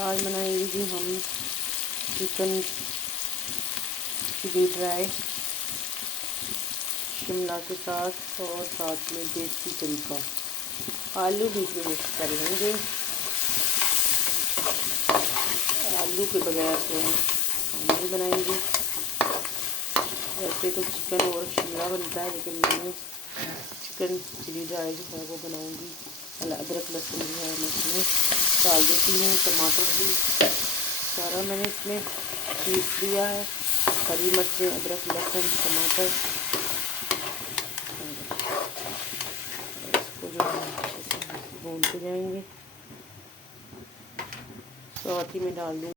आज बनाएंगे जी हम चिकन चिली ड्राई शिमला के साथ और साथ में देसी तरीका। आलू बीच में मिक्स कर लेंगे। आलू के बगैर तो हम नहीं बनाएंगे। वैसे तो चिकन और शिमला बनता है, लेकिन मैंने चिकन चिली ड्राई जो है वो बनाऊंगी। अदरक लहसुन जो है मैं इसमें डाल देती हूँ। टमाटर भी सारा मैंने इसमें पीस दिया है। हरी मिर्चें, अदरक लहसुन, टमाटर, इसको जो है अच्छे से भूनते जाएंगे। साथ ही में डाल दूँ